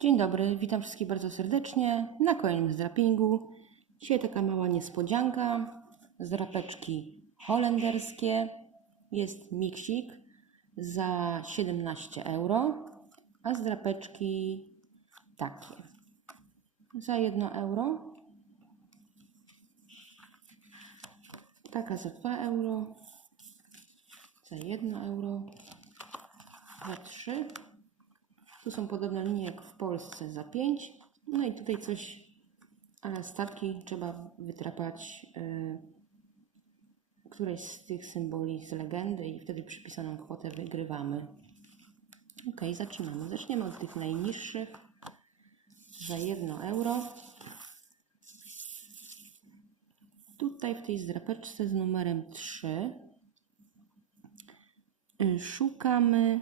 Dzień dobry, witam wszystkich bardzo serdecznie na kolejnym zdrapingu. Dzisiaj taka mała niespodzianka. Zdrapeczki holenderskie. Jest miksik za 17 euro, a zdrapeczki takie za 1 euro. Taka za 2 euro, za 1 euro, za 3 tu są podobne linie jak w Polsce za 5. No i tutaj coś ale statki trzeba wytrapać y, któreś z tych symboli z legendy i wtedy przypisaną kwotę wygrywamy. Ok, zaczynamy. Zaczniemy od tych najniższych za 1 euro. Tutaj w tej zdrapeczce z numerem 3 y, szukamy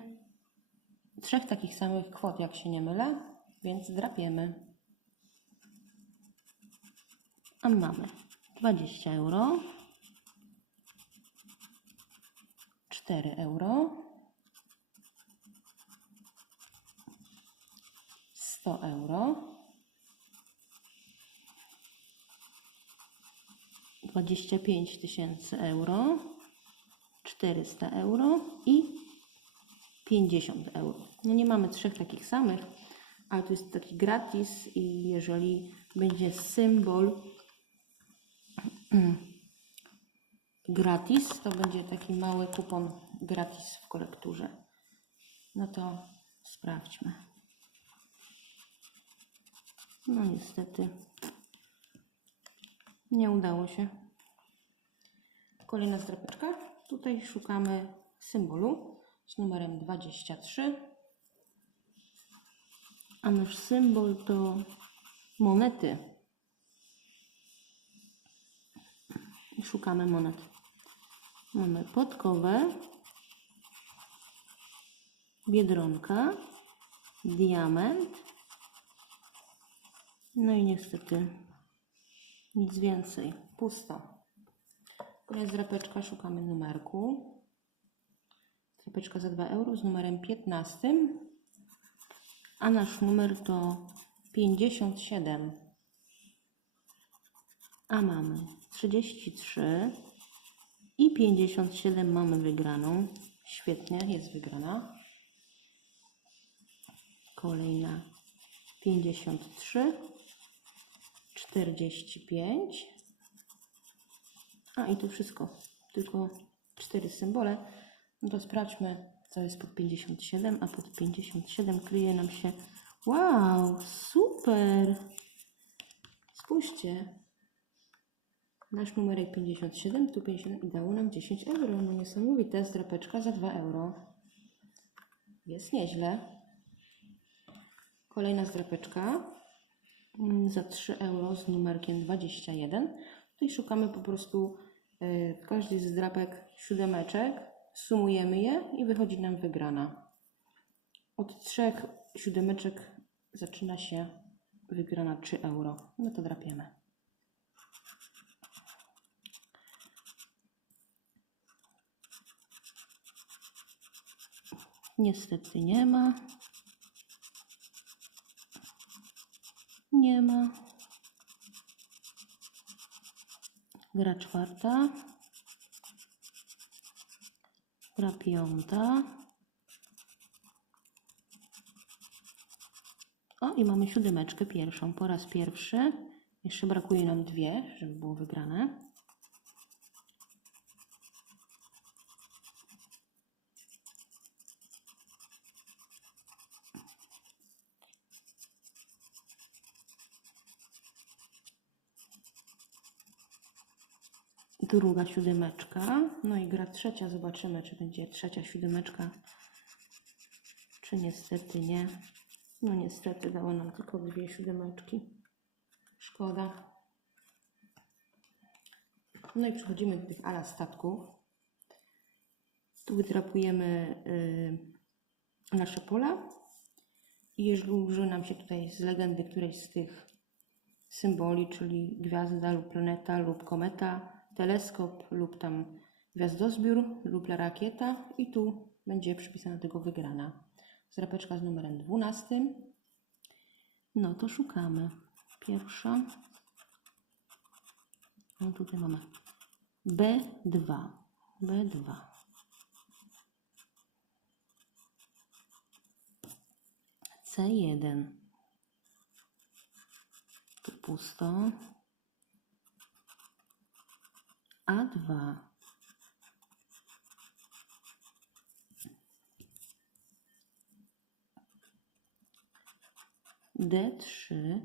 trzech takich samych kwot, jak się nie mylę, więc drapiemy. A mamy 20 euro, 4 euro, 100 euro, 25 tysięcy euro, 400 euro i 50 euro. No nie mamy trzech takich samych, ale to jest taki gratis i jeżeli będzie symbol gratis, to będzie taki mały kupon gratis w kolekturze. No to sprawdźmy. No niestety nie udało się. Kolejna zdrapeczka. Tutaj szukamy symbolu z numerem 23. A nasz symbol to monety. Szukamy monet. Mamy podkowę, biedronka, diament. No i niestety nic więcej. Pusto. Kolejna zdrapeczka, szukamy numerku. Trapeczka za 2 euro z numerem 15. A nasz numer to 57. A mamy 33 i 57 mamy wygraną. Świetnie, jest wygrana. Kolejna 53, 45. A i tu wszystko, tylko cztery symbole. Sprawdźmy, co jest pod 57, a pod 57 kryje nam się. Wow, super! Spójrzcie. Nasz numerek 57, tu 57 i dało nam 10 euro. No niesamowite, zdrapeczka za 2 euro. Jest nieźle. Kolejna zdrapeczka mm, za 3 euro z numerkiem 21. Tutaj szukamy po prostu y, w każdej z zdrapek siódemeczek sumujemy je i wychodzi nam wygrana. Od trzech siódemeczek zaczyna się wygrana 3 euro. No to drapiemy. Niestety nie ma. Nie ma. Gra czwarta. Gra piąta. O, i mamy siódemeczkę pierwszą po raz pierwszy. Jeszcze brakuje nam dwie, żeby było wygrane. Druga siódemeczka. No i gra trzecia. Zobaczymy, czy będzie trzecia siódemeczka, czy niestety nie. No niestety dało nam tylko dwie siódemeczki. Szkoda. No i przechodzimy do tych ala statków. Tu wytrapujemy y, nasze pola. I jeżeli użył nam się tutaj z legendy którejś z tych symboli, czyli gwiazda lub planeta lub kometa, teleskop lub tam gwiazdozbiór lub rakieta i tu będzie przypisana tego wygrana. Zrapeczka z numerem 12. No to szukamy. Pierwsza. No tutaj mamy B2. B2. C1. Tu pusto. A2. D3.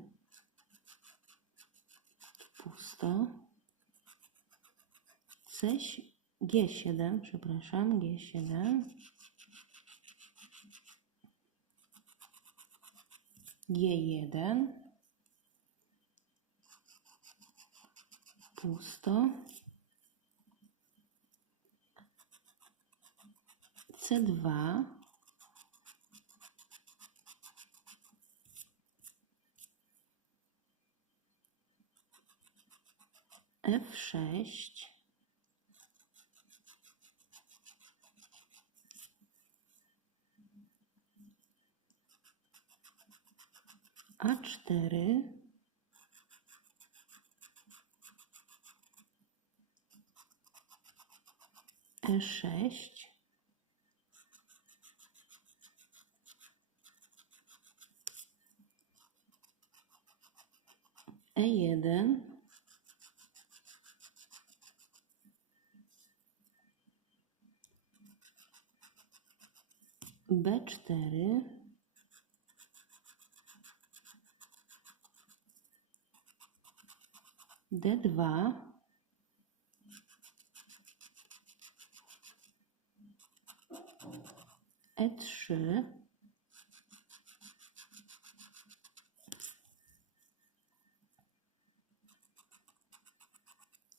Tu pusto. C, G7, przepraszam, G7. G1. Pusto. C2. F6. A4. E6. E1. B4. D2. E3.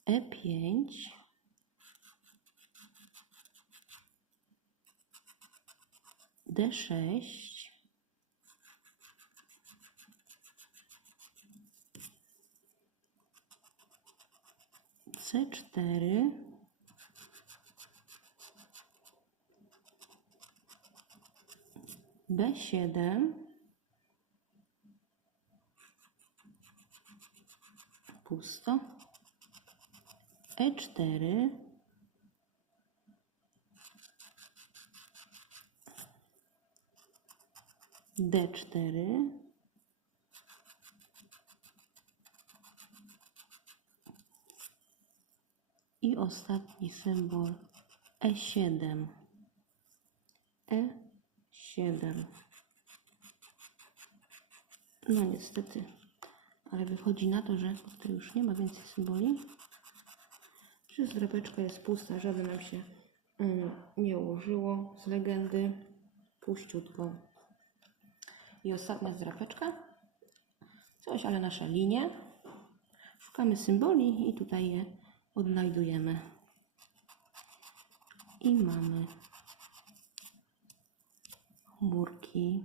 E5. D6. C4. B7. Pusto. E4. D4. I ostatni symbol E7. E7. No niestety, ale wychodzi na to, że tutaj już nie ma więcej symboli. Że zdrapeczka jest pusta, żaden nam się mm, nie ułożyło z legendy. Puściutko. I ostatnia zdrapeczka. Coś, ale nasza linia. Szukamy symboli i tutaj je odnajdujemy. I mamy chmurki.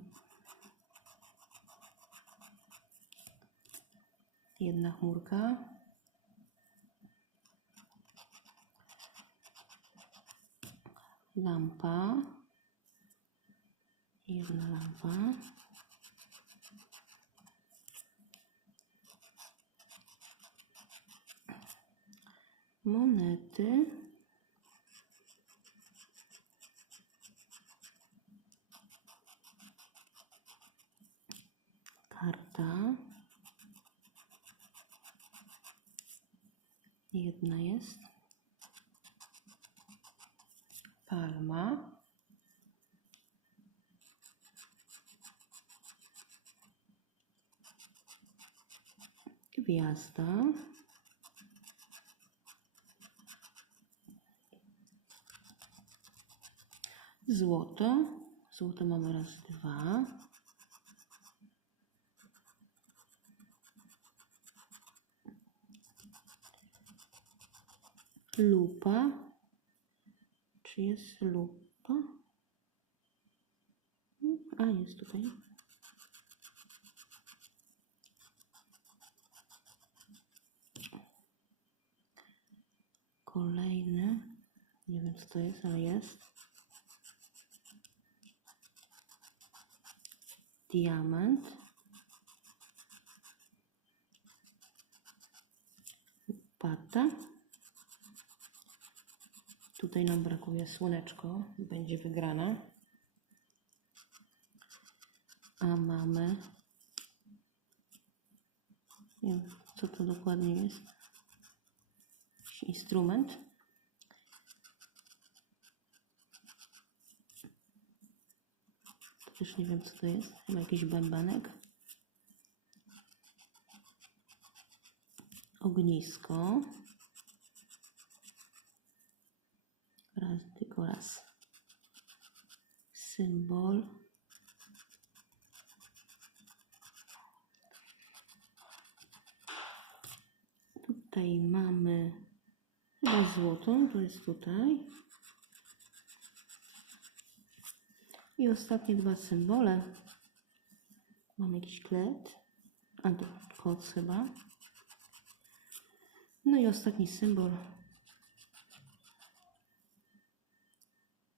Jedna chmurka. Lampa. Jedna lampa. Monety. Karta. Jedna jest. Gwiazda. Złoto. Złoto mamy raz, dwa. Lupa. Czy jest lupa? A, jest tutaj. kolejny. Nie wiem co to jest, ale jest. Diament. Łopata. Tutaj nam brakuje słoneczko. Będzie wygrana. A mamy... Nie wiem, co to dokładnie jest. Instrument. Nie wiem, co to jest. Chyba jakiś bębenek. Ognisko. Raz, tylko raz. Symbol. Tutaj mamy chyba złotą, to jest tutaj. I ostatnie dwa symbole. Mamy jakiś klet, a to koc chyba. No i ostatni symbol.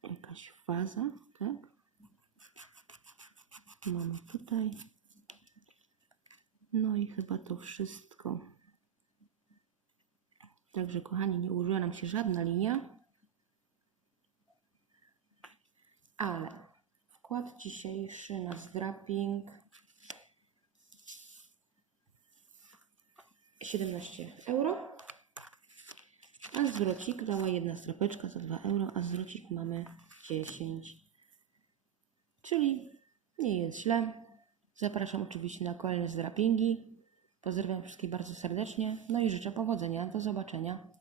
Jakaś waza, tak? Mamy tutaj. No i chyba to wszystko. Także kochani, nie użyła nam się żadna linia. Ale wkład dzisiejszy na zdrapping 17 euro. A zwrocik dała jedna strapeczka za 2 euro, a zwrocik mamy 10. Czyli nie jest źle. Zapraszam oczywiście na kolejne zdrappingi. Pozdrawiam wszystkich bardzo serdecznie. No i życzę powodzenia. Do zobaczenia.